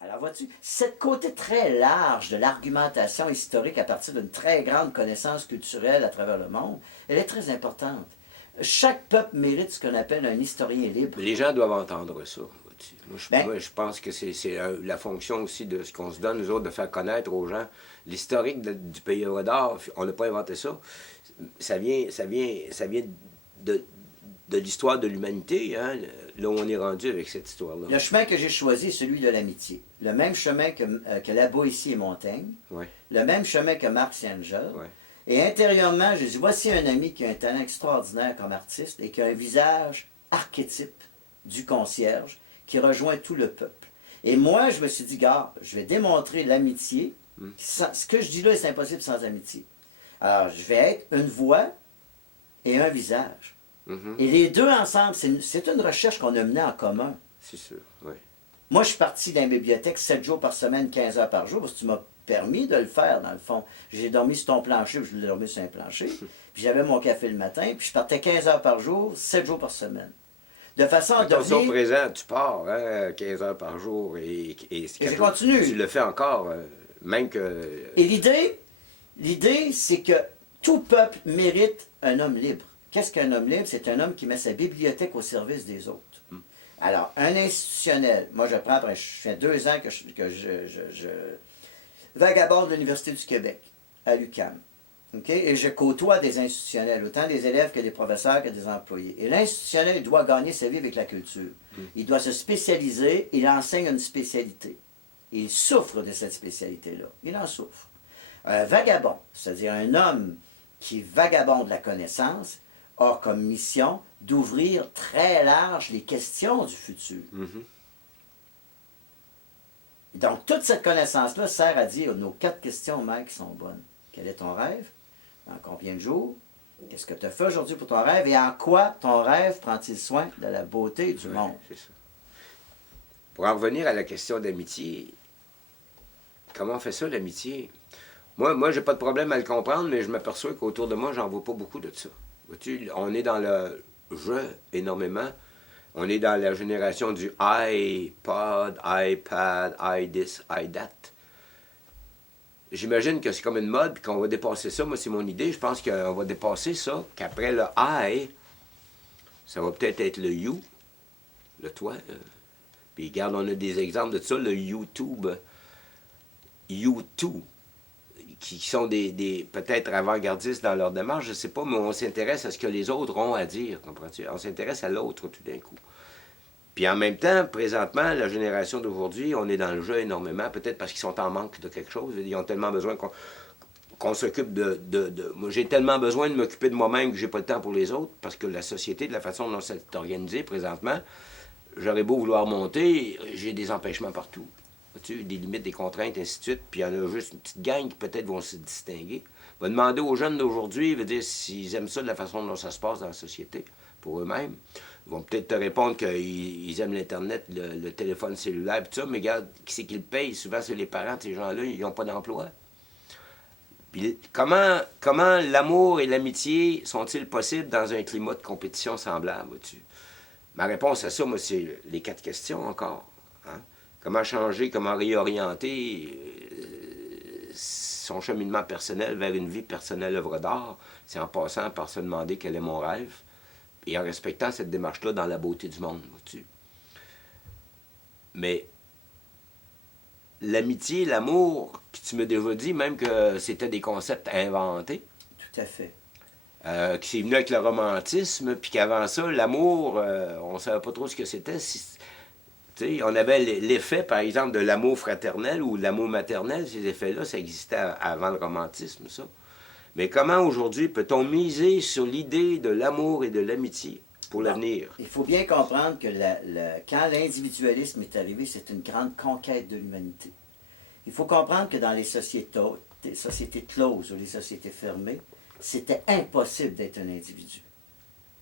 Alors vois-tu, cette côté très large de l'argumentation historique à partir d'une très grande connaissance culturelle à travers le monde, elle est très importante. Chaque peuple mérite ce qu'on appelle un historien libre. Les gens doivent entendre ça. Ben, Moi, je pense que c'est la fonction aussi de ce qu'on se donne, nous autres, de faire connaître aux gens l'historique du pays d'or. On n'a pas inventé ça. Ça vient de l'histoire de l'humanité, hein, là où on est rendu avec cette histoire-là. le chemin que j'ai choisi est celui de l'amitié. Le même chemin que la Boétie et Montaigne. Ouais. Le même chemin que Marx et Engels. Ouais. Et intérieurement, j'ai dit, voici un ami qui a un talent extraordinaire comme artiste et qui a un visage archétype du concierge qui rejoint tout le peuple. Et moi, je me suis dit, gars, je vais démontrer l'amitié. Ce que je dis là, c'est impossible sans amitié. Alors, je vais être une voix et un visage. Et les deux ensemble, c'est une recherche qu'on a menée en commun. C'est sûr, oui. Moi, je suis parti dans la bibliothèque 7 jours par semaine, 15 heures par jour, parce que tu m'as permis de le faire, dans le fond. J'ai dormi sur ton plancher, puis je l'ai dormi sur un plancher. Puis j'avais mon café le matin, puis je partais 15 heures par jour, 7 jours par semaine. De façon à Attention devenir... présent, tu pars, hein, 15 heures par jour, et je continue. Tu le fais encore, même que... Et l'idée, c'est que tout peuple mérite un homme libre. Qu'est-ce qu'un homme libre? C'est un homme qui met sa bibliothèque au service des autres. Alors, un institutionnel, moi je prends, je fais 2 ans que je vagabonde de l'Université du Québec, à l'UQAM. Okay? Et je côtoie des institutionnels, autant des élèves que des professeurs que des employés. Et l'institutionnel doit gagner sa vie avec la culture. Il doit se spécialiser, il enseigne une spécialité. Il souffre de cette spécialité-là. Il en souffre. Un vagabond, c'est-à-dire un homme qui vagabonde la connaissance, a comme mission d'ouvrir très large les questions du futur. Donc, toute cette connaissance-là sert à dire nos 4 questions, Mike, qui sont bonnes. Quel est ton rêve? Dans combien de jours? Qu'est-ce que tu as fait aujourd'hui pour ton rêve? Et en quoi ton rêve prend-il soin de la beauté du monde? C'est ça. Pour en revenir à la question d'amitié, comment on fait ça, l'amitié? Moi j'ai pas de problème à le comprendre, mais je m'aperçois qu'autour de moi, j'en vois pas beaucoup de ça. Vois-tu, on est dans le jeu énormément. On est dans la génération du iPod, iPad, iThis, iThat. J'imagine que c'est comme une mode, puis qu'on va dépasser ça. Moi, c'est mon idée. Je pense qu'on va dépasser ça, qu'après le I, ça va peut-être être le You, le toi. Puis regarde, on a des exemples de ça, le YouTube, YouTube, qui sont des peut-être avant-gardistes dans leur démarche, je ne sais pas, mais on s'intéresse à ce que les autres ont à dire, comprends-tu? On s'intéresse à l'autre tout d'un coup. Puis en même temps, présentement, la génération d'aujourd'hui, on est dans le jeu énormément, peut-être parce qu'ils sont en manque de quelque chose. Ils ont tellement besoin qu'on s'occupe Moi, j'ai tellement besoin de m'occuper de moi-même que j'ai pas le temps pour les autres, parce que la société, de la façon dont c'est organisé présentement, j'aurais beau vouloir monter, j'ai des empêchements partout. Des limites, des contraintes, ainsi de suite. Puis il y en a juste une petite gang qui peut-être vont se distinguer. On va demander aux jeunes d'aujourd'hui, s'ils aiment ça de la façon dont ça se passe dans la société, pour eux-mêmes. Ils vont peut-être te répondre qu'ils aiment l'Internet, le téléphone cellulaire, tout ça, mais regarde, qui c'est qui le paye? Souvent, c'est les parents de ces gens-là, ils n'ont pas d'emploi. Puis comment l'amour et l'amitié sont-ils possibles dans un climat de compétition semblable, vois-tu? Ma réponse à ça, moi, c'est les 4 questions encore. Hein? Comment changer, comment réorienter son cheminement personnel vers une vie personnelle œuvre d'art, c'est en passant par se demander quel est mon rêve, et en respectant cette démarche-là dans la beauté du monde, vois-tu. Mais l'amitié, l'amour, tu m'as déjà dit même que c'était des concepts inventés. Tout à fait. Qui s'est venu avec le romantisme, puis qu'avant ça, l'amour, on ne savait pas trop ce que c'était. On avait l'effet, par exemple, de l'amour fraternel ou l'amour maternel. Ces effets-là, ça existait avant le romantisme, ça. Mais comment aujourd'hui peut-on miser sur l'idée de l'amour et de l'amitié pour l'avenir? Il faut bien comprendre que quand l'individualisme est arrivé, c'est une grande conquête de l'humanité. Il faut comprendre que dans les sociétés closes ou les sociétés fermées, c'était impossible d'être un individu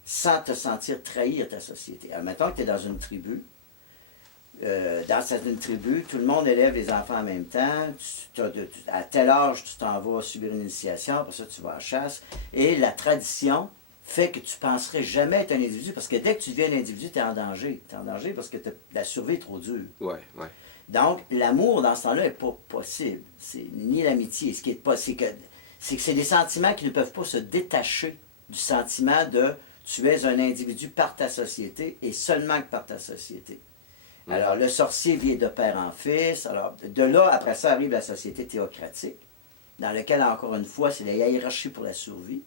sans te sentir trahir ta société. Alors, mettons que tu es dans une tribu. Dans une tribu, tout le monde élève les enfants en même temps. À tel âge, tu t'en vas subir une initiation, après ça, tu vas à la chasse. Et la tradition fait que tu ne penserais jamais être un individu, parce que dès que tu deviens un individu, tu es en danger. Tu es en danger parce que la survie est trop dure. Ouais, ouais. Donc, l'amour, dans ce temps-là, n'est pas possible. C'est ni l'amitié. Ce qui est pas, c'est que c'est des sentiments qui ne peuvent pas se détacher du sentiment de tu es un individu par ta société et seulement que par ta société. Alors, le sorcier vient de père en fils. Alors, de là, après ça, arrive la société théocratique, dans laquelle, encore une fois, c'est la hiérarchie pour la survie.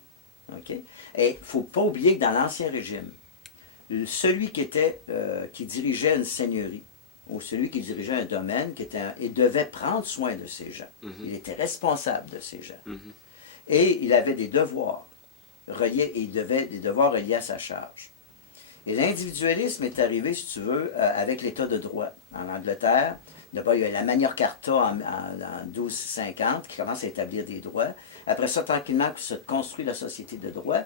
OK? Et il ne faut pas oublier que dans l'Ancien Régime, celui qui dirigeait une seigneurie, ou celui qui dirigeait un domaine, il devait prendre soin de ces gens. Il était responsable de ces gens. Et il avait des devoirs reliés, et il devait des devoirs reliés à sa charge. Et l'individualisme est arrivé, si tu veux, avec l'État de droit. En Angleterre, d'abord, il y a la Magna Carta en 1250 qui commence à établir des droits. Après ça, tranquillement, se construit la société de droit.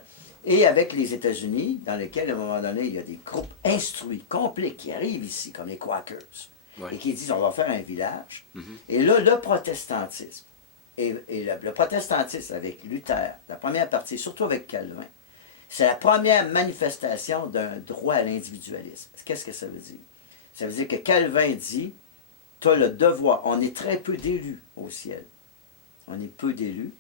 Et avec les États-Unis, dans lesquels, à un moment donné, il y a des groupes instruits, complets, qui arrivent ici, comme les Quakers, et qui disent, on va faire un village. Et là, le protestantisme, et le protestantisme avec Luther, la première partie, surtout avec Calvin, c'est la première manifestation d'un droit à l'individualisme. Qu'est-ce que ça veut dire? Ça veut dire que Calvin dit, tu as le devoir, on est très peu d'élus au ciel. On est peu d'élus,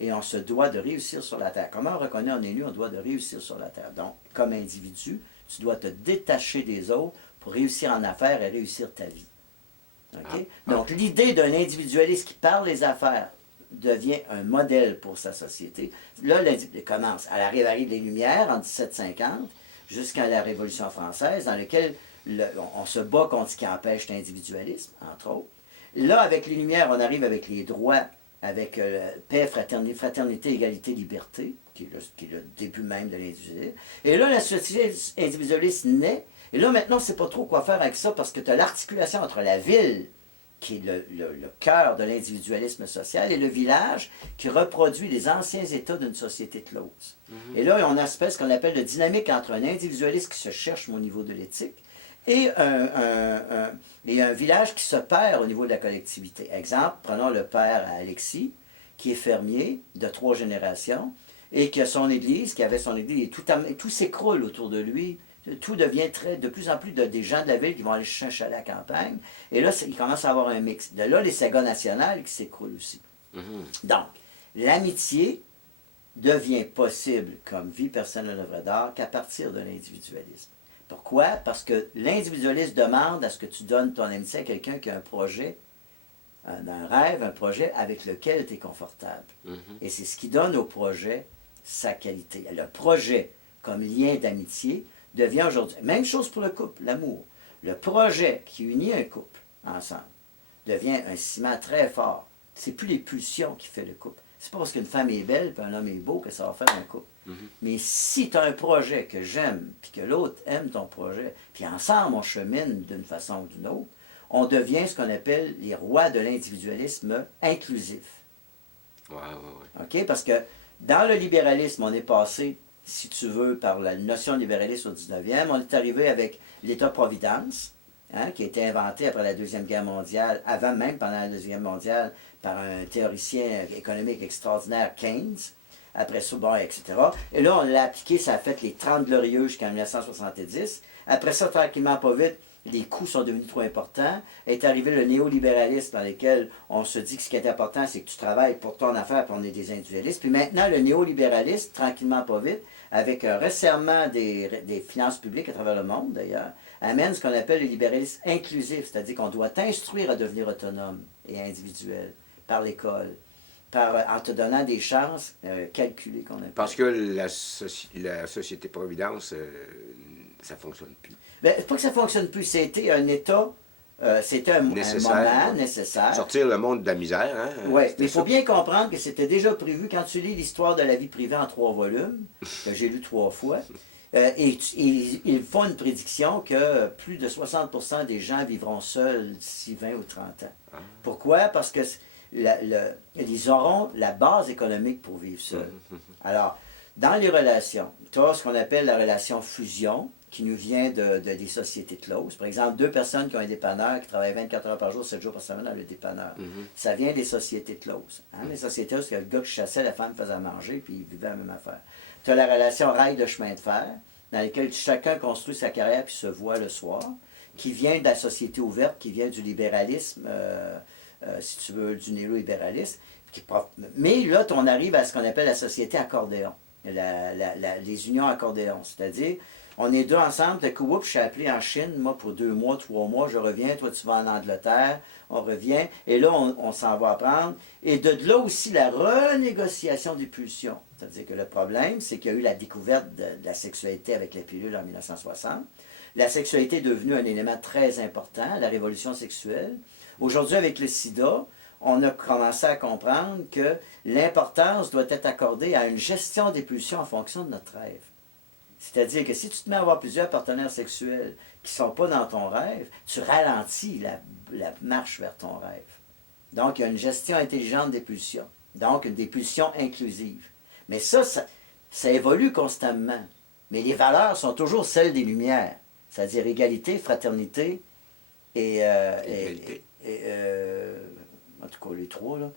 et on se doit de réussir sur la terre. Comment on reconnaît un élu? On doit de réussir sur la terre. Donc, comme individu, tu dois te détacher des autres pour réussir en affaires et réussir ta vie. Okay? Donc, l'idée d'un individualiste qui parle les affaires devient un modèle pour sa société. Là, il commence. Arrive les Lumières en 1750 jusqu'à la Révolution française, dans laquelle on se bat contre ce qui empêche l'individualisme, entre autres. Là, avec les Lumières, on arrive avec les droits, avec paix, fraternité, égalité, liberté, qui est le début même de l'individualisme. Et là, la société individualiste naît. Et là, maintenant, on ne sait pas trop quoi faire avec ça, parce que tu as l'articulation entre la ville, qui est le cœur de l'individualisme social, et le village, qui reproduit les anciens états d'une société close. Et là, on a ce qu'on appelle le dynamique entre un individualiste qui se cherche au niveau de l'éthique, et un village qui se perd au niveau de la collectivité. Exemple, prenons le père Alexis, qui est fermier de 3 générations, et qui a son église, qui avait son église, et tout s'écroule autour de lui. Tout devient de plus en plus des gens de la ville qui vont aller chercher à la campagne. Et là, il commence à avoir un mix. De là, les sagas nationales qui s'écroulent aussi. Donc, l'amitié devient possible comme vie personnelle œuvre d'art qu'à partir de l'individualisme. Pourquoi? Parce que l'individualiste demande à ce que tu donnes ton amitié à quelqu'un qui a un projet, un rêve, un projet avec lequel tu es confortable. Et c'est ce qui donne au projet sa qualité. Le projet comme lien d'amitié devient aujourd'hui, même chose pour le couple, l'amour. Le projet qui unit un couple ensemble devient un ciment très fort. C'est plus les pulsions qui fait le couple. C'est pas parce qu'une femme est belle et un homme est beau que ça va faire un couple. Mais si tu as un projet que j'aime, puis que l'autre aime ton projet, puis ensemble on chemine d'une façon ou d'une autre, on devient ce qu'on appelle les rois de l'individualisme inclusif. OK? Parce que dans le libéralisme, on est passé, si tu veux, par la notion libéraliste au 19e, on est arrivé avec l'État-providence, qui a été inventé après la Deuxième Guerre mondiale, avant même pendant la Deuxième Guerre mondiale, par un théoricien économique extraordinaire, Keynes, après ça, bon, etc. Et là, on l'a appliqué, ça a fait les 30 glorieux jusqu'en 1970. Après ça, tranquillement, pas vite, les coûts sont devenus trop importants. Est arrivé le néolibéralisme dans lequel on se dit que ce qui est important, c'est que tu travailles pour ton affaire, puis on est des individualistes. Puis maintenant, le néolibéralisme, tranquillement, pas vite, avec un resserrement des finances publiques à travers le monde, d'ailleurs, amène ce qu'on appelle le libéralisme inclusif, c'est-à-dire qu'on doit t'instruire à devenir autonome et individuel par l'école, en te donnant des chances calculées qu'on appelle. Parce que la Société-Providence, ça ne fonctionne plus. Bien, pas que ça ne fonctionne plus, c'était un état, c'était un moment nécessaire. Sortir le monde de la misère. Hein? Oui, mais il faut bien comprendre que c'était déjà prévu quand tu lis l'histoire de la vie privée en 3 volumes, que j'ai lu 3 fois. Ils font une prédiction que plus de 60% des gens vivront seuls d'ici 20 ou 30 ans. Pourquoi? Parce que ils auront la base économique pour vivre seuls. Alors, dans les relations, tu as ce qu'on appelle la relation fusion qui nous vient des sociétés closes. Par exemple, 2 personnes qui ont un dépanneur, qui travaillent 24 heures par jour, 7 jours par semaine dans le dépanneur. Ça vient des sociétés closes. Hein? Les sociétés closes, c'est le gars qui chassait, la femme faisait à manger, puis ils vivaient la même affaire. Tu as la relation rail de chemin de fer, dans laquelle chacun construit sa carrière puis se voit le soir, qui vient de la société ouverte, qui vient du libéralisme, si tu veux, du néolibéralisme. Mais là, on arrive à ce qu'on appelle la société accordéon, les unions accordéon, c'est-à-dire, on est 2 ensemble, de coup, je suis appelé en Chine, moi, pour 2 mois, 3 mois, je reviens, toi, tu vas en Angleterre, on revient, et là, on s'en va apprendre. Et de là aussi, la renégociation des pulsions. C'est-à-dire que le problème, c'est qu'il y a eu la découverte de la sexualité avec la pilule en 1960. La sexualité est devenue un élément très important, la révolution sexuelle. Aujourd'hui, avec le sida, on a commencé à comprendre que l'importance doit être accordée à une gestion des pulsions en fonction de notre rêve. C'est-à-dire que si tu te mets à avoir plusieurs partenaires sexuels qui ne sont pas dans ton rêve, tu ralentis la marche vers ton rêve. Donc, il y a une gestion intelligente des pulsions. Donc, des pulsions inclusives. Mais ça évolue constamment. Mais les valeurs sont toujours celles des Lumières. C'est-à-dire égalité, fraternité et en tout cas, les 3, là.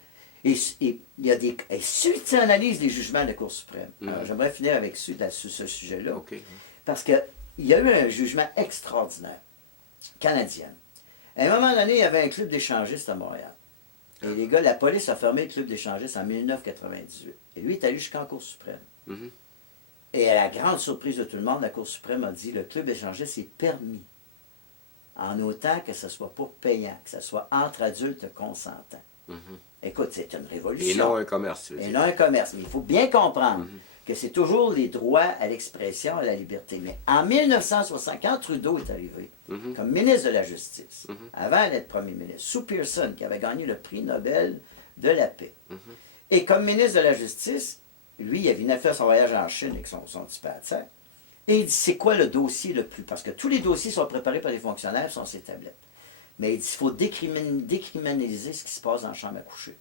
Et il y a des. Et si tu analyses les jugements de la Cour suprême, j'aimerais finir avec ce sujet-là. Okay. Parce qu'il y a eu un jugement extraordinaire, canadien. À un moment donné, il y avait un club d'échangistes à Montréal. Et les gars, la police a fermé le club d'échangistes en 1998. Et lui, il est allé jusqu'en Cour suprême. Et à la grande surprise de tout le monde, la Cour suprême a dit le club d'échangistes est permis, en autant que ce ne soit pas payant, que ce soit entre adultes consentants. Écoute, c'est une révolution. Et non un commerce. Tu veux Et dire. non un commerce. Mais il faut bien comprendre que c'est toujours les droits à l'expression et à la liberté. Mais en 1960, quand Trudeau est arrivé comme ministre de la Justice, avant d'être premier ministre, sous Pearson, qui avait gagné le prix Nobel de la paix, et comme ministre de la Justice, lui, il venait faire son voyage en Chine avec son petit pâtisserie. Et il dit, c'est quoi le dossier le plus... Parce que tous les dossiers sont préparés par les fonctionnaires sur ces tablettes. Mais il dit, il faut décriminaliser ce qui se passe dans la chambre à coucher.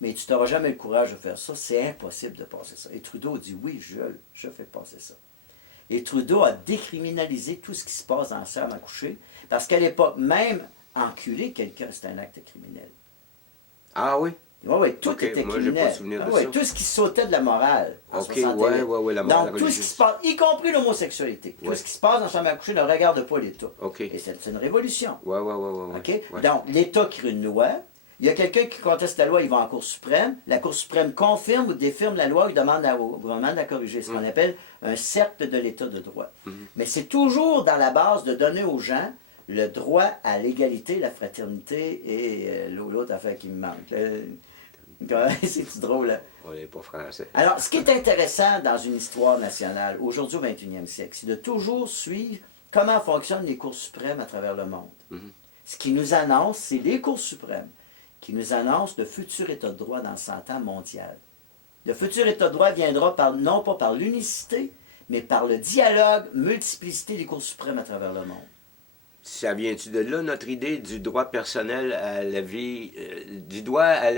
Mais tu n'auras jamais le courage de faire ça. C'est impossible de passer ça. Et Trudeau dit, oui, je fais passer ça. Et Trudeau a décriminalisé tout ce qui se passe dans la chambre à coucher. Parce qu'à l'époque, même enculer quelqu'un, c'était un acte criminel. Ah oui? Oui, tout était moi, j'ai criminel. pas souvenir de ça. Tout ce qui sautait de la morale. En OK, 61. oui, la morale Donc, tout ce qui se passe, y compris l'homosexualité, tout ce qui se passe dans la chambre à coucher ne regarde pas l'État. OK. Et c'est une révolution. Oui. OK? Donc, l'État crée une loi. Il y a quelqu'un qui conteste la loi, il va en Cour suprême. La Cour suprême confirme ou défirme la loi, il demande au gouvernement de la corriger. Ce qu'on appelle un cercle de l'État de droit. Mais c'est toujours dans la base de donner aux gens le droit à l'égalité, la fraternité et l'autre affaire qui me manque. C'est drôle, hein? On n'est pas français. Alors, ce qui est intéressant dans une histoire nationale, aujourd'hui au 21e siècle, c'est de toujours suivre comment fonctionnent les cours suprêmes à travers le monde. Ce qui nous annonce, c'est les cours suprêmes qui nous annoncent le futur état de droit dans 100 ans mondial. Le futur état de droit viendra non pas par l'unicité, mais par le dialogue, multiplicité des cours suprêmes à travers le monde. Ça vient-tu de là, notre idée du droit personnel à la vie, du droit à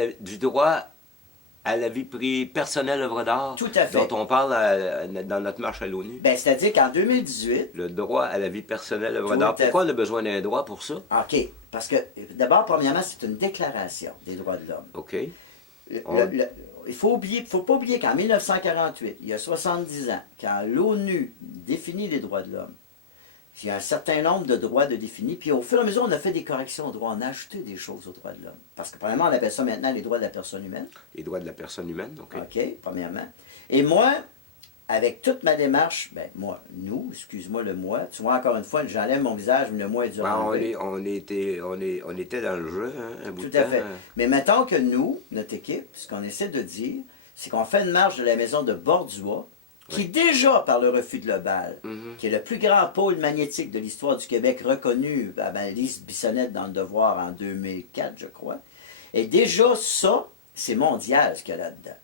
la vie personnelle œuvre d'art, Tout à fait. dont on parle dans notre marche à l'ONU? Bien, c'est-à-dire qu'en 2018... Le droit à la vie personnelle œuvre Tout d'art. à fait. Pourquoi on a besoin d'un droit pour ça? OK. Parce que, d'abord, premièrement, c'est une déclaration des droits de l'homme. OK. Il ne faut pas oublier qu'en 1948, il y a 70 ans, quand l'ONU définit les droits de l'homme, il y a un certain nombre de droits de définis, puis au fur et à mesure, on a fait des corrections aux droits, on a ajouté des choses aux droits de l'homme. Parce que, premièrement, on appelle ça maintenant les droits de la personne humaine. Les droits de la personne humaine, OK. OK, premièrement. Et moi, avec toute ma démarche, excuse-moi le moi, tu vois, encore une fois, j'enlève mon visage, mais le moi est dur à enlever. On était dans le jeu, hein, un bout de Tout à temps. fait. Mais mettons que nous, notre équipe, ce qu'on essaie de dire, c'est qu'on fait une marche de la maison de Bordua, qui déjà, par le refus global, qui est le plus grand pôle magnétique de l'histoire du Québec, reconnu par Lise Bissonnette dans Le Devoir en 2004, je crois. Et déjà, ça, c'est mondial ce qu'il y a là-dedans.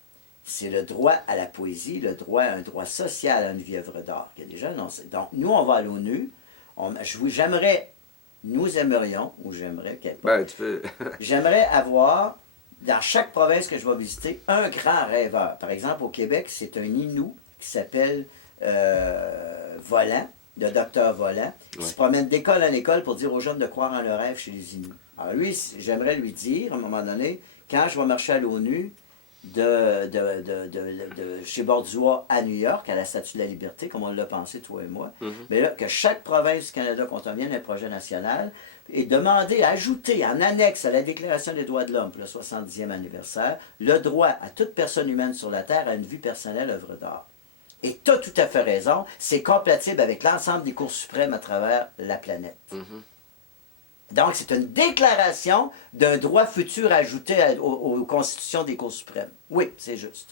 C'est le droit à la poésie, un droit social à une vie œuvre d'art, qui est déjà annoncé. Donc, nous, on va à l'ONU. J'aimerais avoir, dans chaque province que je vais visiter, un grand rêveur. Par exemple, au Québec, c'est un Inou qui s'appelle Volant, de docteur volant, qui se promène d'école en école pour dire aux jeunes de croire en leur rêve chez les Inuits. Alors lui, j'aimerais lui dire, à un moment donné, quand je vais marcher à l'ONU, chez Bordua à New York, à la Statue de la Liberté, comme on l'a pensé, toi et moi, mais là, que chaque province du Canada contrevient à un projet national et demander, ajouter en annexe à la Déclaration des droits de l'homme pour le 70e anniversaire, le droit à toute personne humaine sur la Terre à une vie personnelle, œuvre d'art. Et tu as tout à fait raison, c'est compatible avec l'ensemble des cours suprêmes à travers la planète. Donc, c'est une déclaration d'un droit futur ajouté aux constitutions des cours suprêmes. Oui, c'est juste.